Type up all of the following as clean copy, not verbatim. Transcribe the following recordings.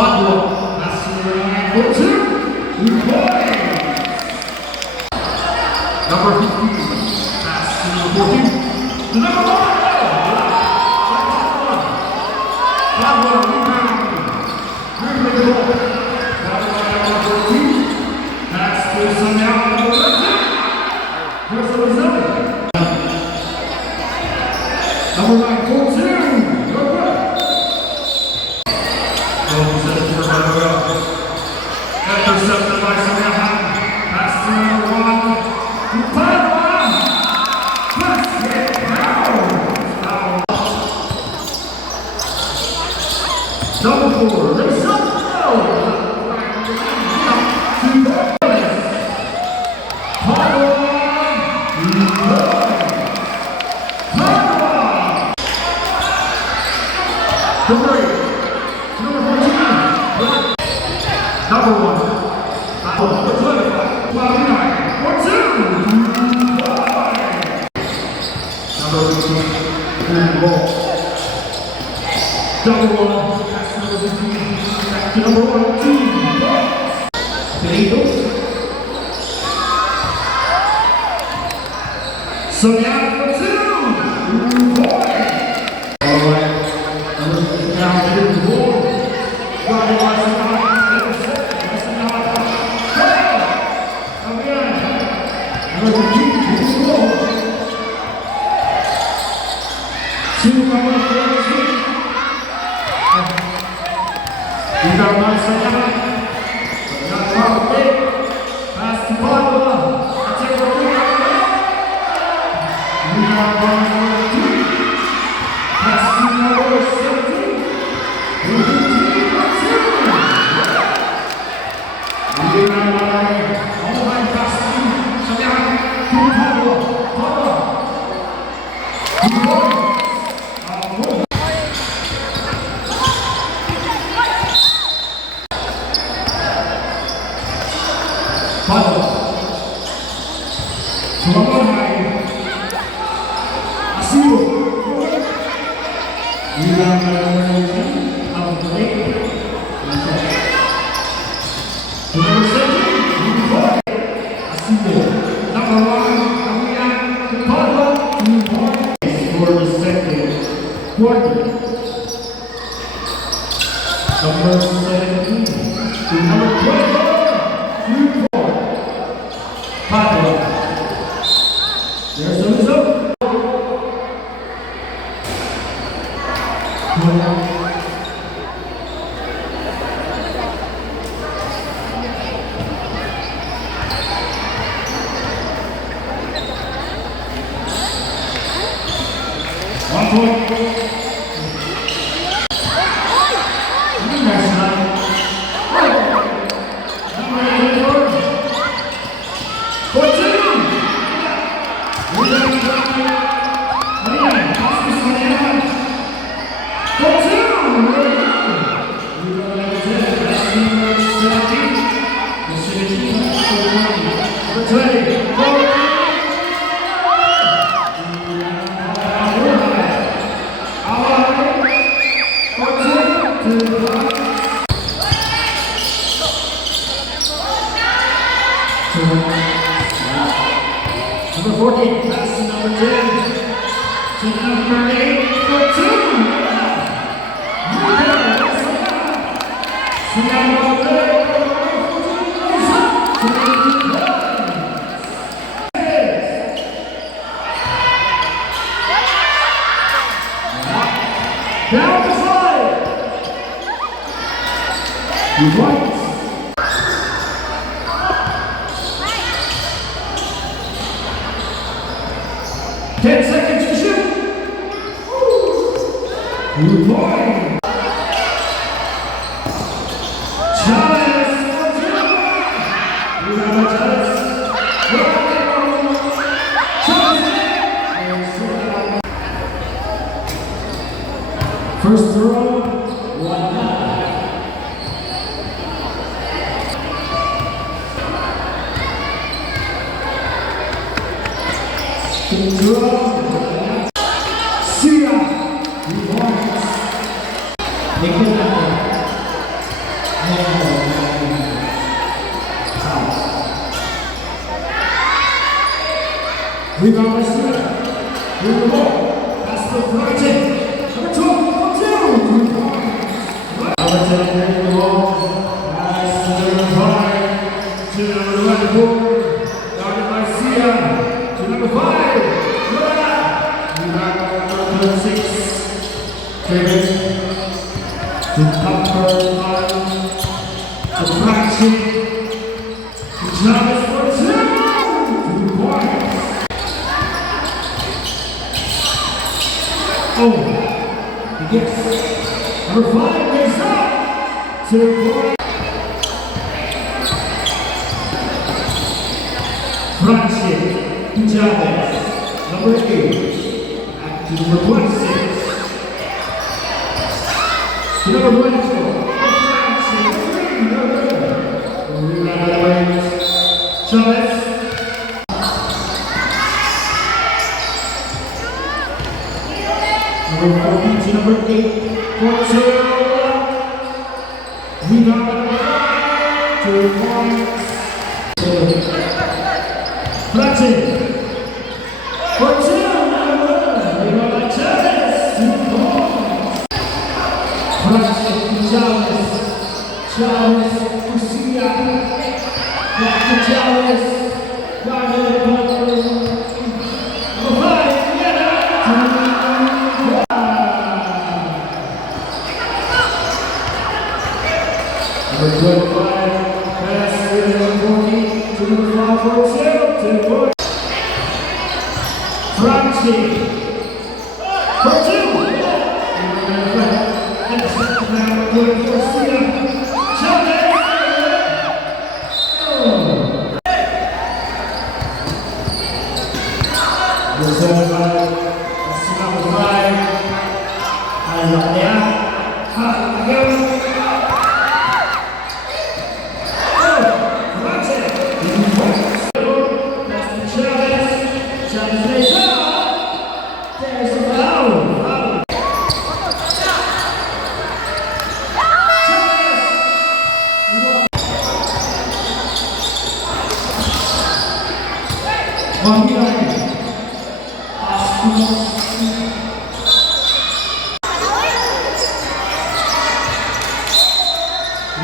Pablo Nascimento. Number 15, pass to number 14. The number 1. Number 14. Pass to Sonia. Here's the result. Number 9, 14. Intercepted by Sonia. Pass to number 1. Number 4, race up! Number 8, number 14, number 1, number 25, 1, 2, number 15, ball. Number 1, pass number 15, back to number 1, 2, Benito. Sonia for 2, boy. All right, now to the board. Number 1, number 7, again. Number 2, number 13. You got one second. You got 12. Pass to Padua. That's it. You got one number 2. Pass to number 17. You got all right, pass to Sonia. To Padua. Padua. Tumabuhay. Asibo. Ilang ang balik. Number 7, Asibo. Number 1, Kamian. Padua. For the second quarter. Number 17 to number 24. Padua. There's the result. One point. Number 14, pass to number 10. To number 8 for 2. Down the side. Right. 10 seconds to shoot. Good point. Chavez. First throw, 1-9. Sia, Nicolas. Rebound by Smith. Through the ball. Pass to Fullerton. Number 12, 2 points. Fullerton getting the ball. Pass to number 5. To number 24. Guarded by Sia. To number 5. Rebound by number 6. David. To Pumper. To Fraction. To Thomas for 2. 2 points. Oh, yes. Number 5 makes up. 2 points. Francia Chavez, number 8. Back to number 26. To number 24. Francia, Chavez. Number 14 to number 8 for 2. Rebound by number 5. 2 points. Fraction for 2. Rebound by Chavez. 2 points. Fraction to Chavez. Chavez to Sia. Back to Chavez. Guarded by number 5. Number 25, pass to number 40, to number 5 for 2 points. Franchi for 2. And the second round, good for Sia. Chavez. Number 75, that's number 5. Again.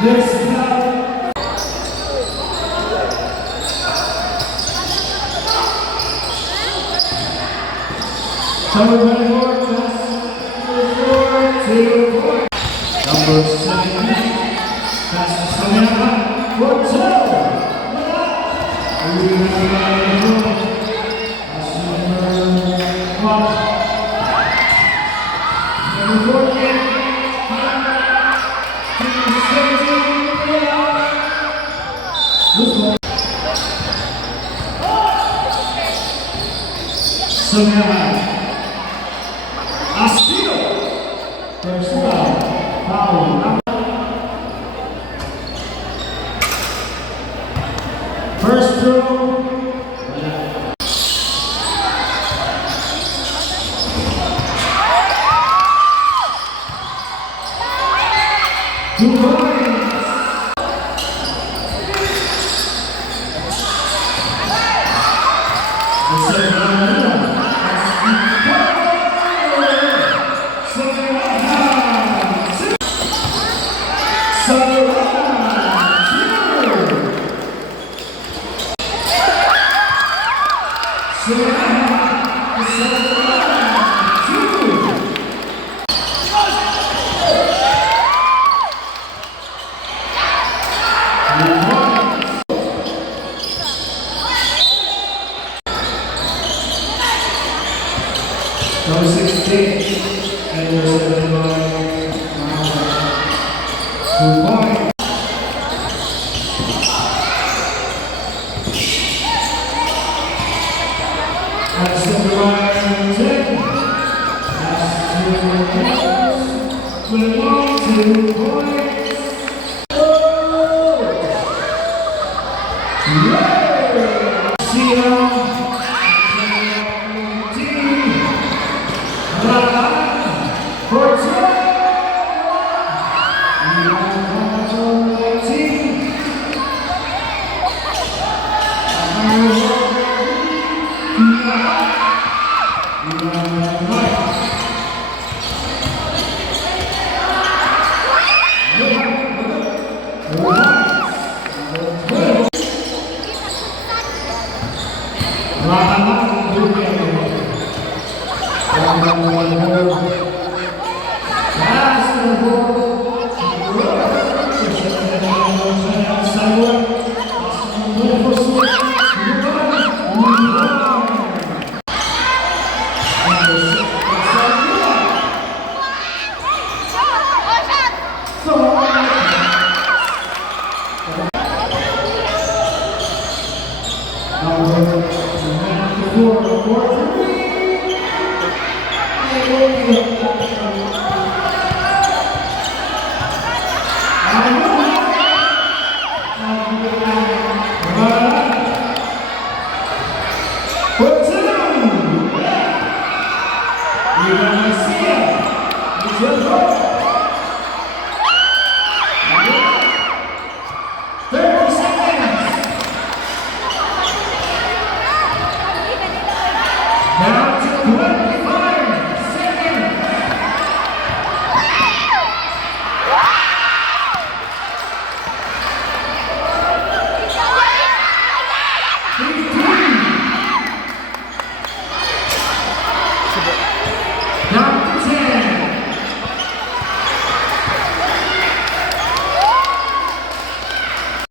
Next foul. Number 24, pass to 2 points. Number 17, pass to Samantha for 2. Number 48, Samantha. A steal. First foul. Foul. First throw. 2 points. The second round. Number 16, and number 79, 2 points. That's number 10. That's 2 points. 2 points. Sia Lahat juga. Let's go.